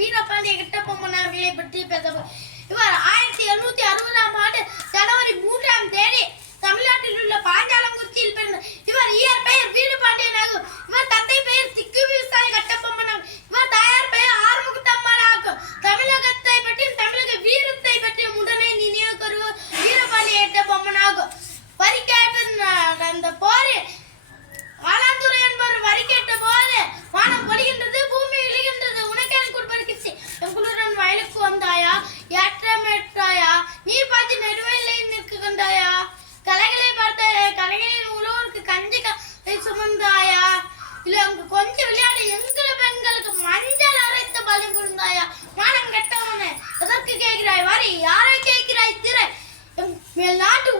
வீரபாண்டிய கட்டபொம்மனார்களை பற்றி பேச இவர் 1760ஆம் ஆண்டு ஜனவரி 3ஆம் தேதி தமிழ்நாட்டில் உள்ள பாஞ்சாலங்குறிச்சியில் பிறந்தார். இவர் இயற்பெயர் வீரபாண்டியன் ஆகும். இவர் தந்தை பெயர் திக்கு விவசாய கட்டபொம்மன் ஆகும். இவர் தாயார் பெயர் ஆறுமுகத்தம்மாள் ஆகும். தமிழகத்தை பற்றியும் தமிழக வீரத்தை பற்றியும் உடனே நினைவு கூறுவர் வீரபாண்டிய கட்டபொம்மன் ஆகும். வரிக்கேட்ட அந்த போரில் ஆலாந்துரை என்பவர் வரி கேட்ட போது வானம் பொழிகின்றது, பூமி விழுகின்றது, உனக்கு எனக்கு கொடுப்பது கிச்சி எங்குளுடன் வயலுக்கு வந்தாயா, ஏற்றமேற்றாயா, நீர் பாய்ச்சி நெடுவெளியை நிற்கின்றாயா, கலைகளை பார்த்தாயா, கலைகளின் உழவருக்கு கஞ்சி சுமந்தாயா, இல்ல அங்கு கொஞ்சம் விளையாட எங்கள பெண்களுக்கு மஞ்சள் அரைத்து பலி கொடுந்தாயா, மானம் கெட்டவனே எதற்கு கேட்கிறாய் வரி, யாரை கேட்கிறாய் திரை, மேல் நாட்டு